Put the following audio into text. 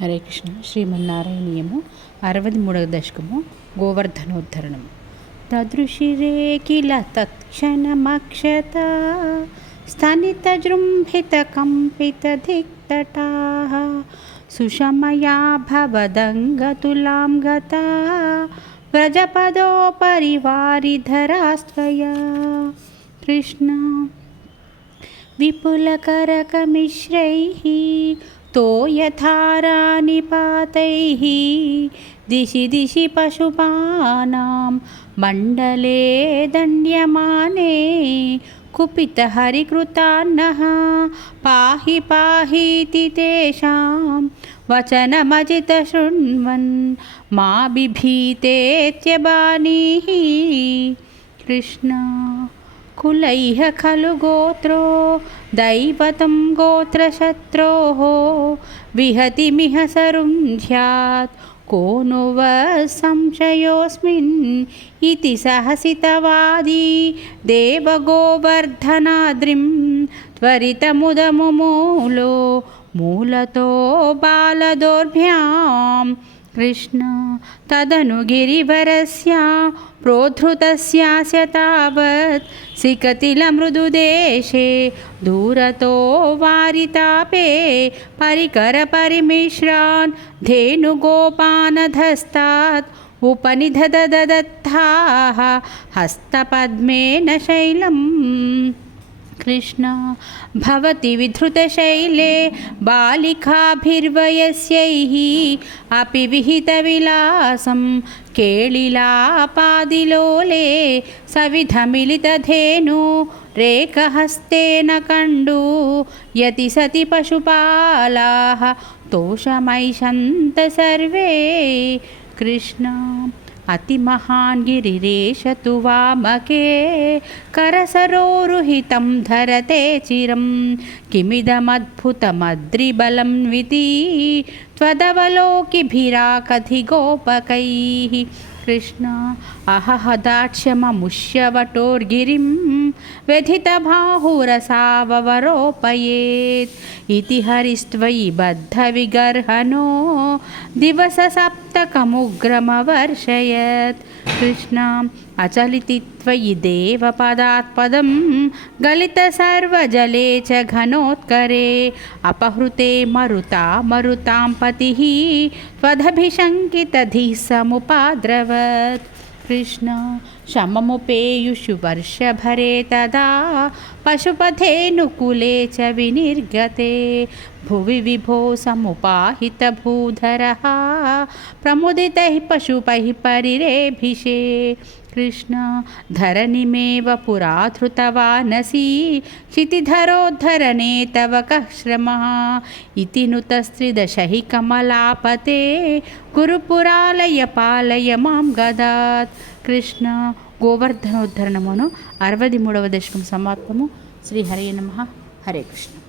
హరే కృష్ణ. శ్రీమన్నారాయణీయము. అరవై మూడవ దశకము. గోవర్ధనోద్ధరణము తదృశిరేకిల తత్క్షణమక్షత స్థనితజృంభితకంపితధిక్తటా. సుషమయా భవదంగతులాం గత వ్రజపదోపరి వారిధరాస్త్వయా కృష్ణ. విపులకరకమిశ్రై. विपुलकरकमिश्रैः तोयथारानिपातैः दिशि दिशि पशुपानां मण्डले दण्ड्यमाने कुपितहरिकृतान्नः पाहि पाहीति तेषां वचनमजितशृण्वन् मा बिभीतेत्यबानीः कृष्ण कुलैः खलु गोत्रो, दैवतं गोत्रशत्रोः। विहतिमिह सरुन्ध्यात् को नु संशयोऽस्मिन् इति सहसितवादी देवगोवर्धनाद्रिं त्वरितमुदमुमूलो मूलतो बालदोर्भ्यां कृष्ण। तदनु गिरिवरस्य प्रोद्धृतस्यास्य तावत् सिकतिलमृदुदेशे दूरतो वारितापे परिकरपरिमिश्रान् धेनुगोपानधस्तात्। उपनिधददत्ताः हस्तपद्मेन शैलम्। कृष्ण भवति विधृतशैले बालिकाभिर्वयस्यैः अपि विहितविलासं केळिलापादिलोले सविधमिलितधेनु रेखहस्तेन कण्डु यति सति पशुपालाः तोषमैषन्त सर्वे कृष्ण अतिमहान् गिरिरेश तु वामके करसरोरुहितं धरते चिरं किमिदमद्भुतमद्रिबलं विति त्वदवलोकिभिराकथि गोपकैः कृष्ण अहहदाक्ष्यममुष्यवटोर्गिरिं व्यथितबाहुरसावरोपयेत् इति हरिस्त्वयि बद्धविगर्हनो दिवससप्तकमुग्रमवर्षयत्। कृष्णाम् अचलिति त्वयि देवपदात्पदं गलितसर्वजले च घनोत्करे, अपहृते मरुता, मरुतां पतिः, त्वदभिशङ्कितधिः समुपाद्रवत्। कृष्ण, शममुपेयुषु वर्षभरे तदा पशुपथेऽनुकूले च विनिर्गते భువి విభో సముపాహితభూధర ప్రముదితై పశుపై పరిరేభిషే కృష్ణ ధరణిమేవ పురాధృతవానసీ క్షితిధరోద్ధరణే తవ కశ్రమ ఇది నుతస్త్రిదశహి కమలాపతే గురుపురాలయ పాలయ మాం గదాత్ కృష్ణ గోవర్ధనోద్ధరణమును అరవది మూడవ దశకం సమాప్తము శ్రీహరే నమ। హరే కృష్ణ।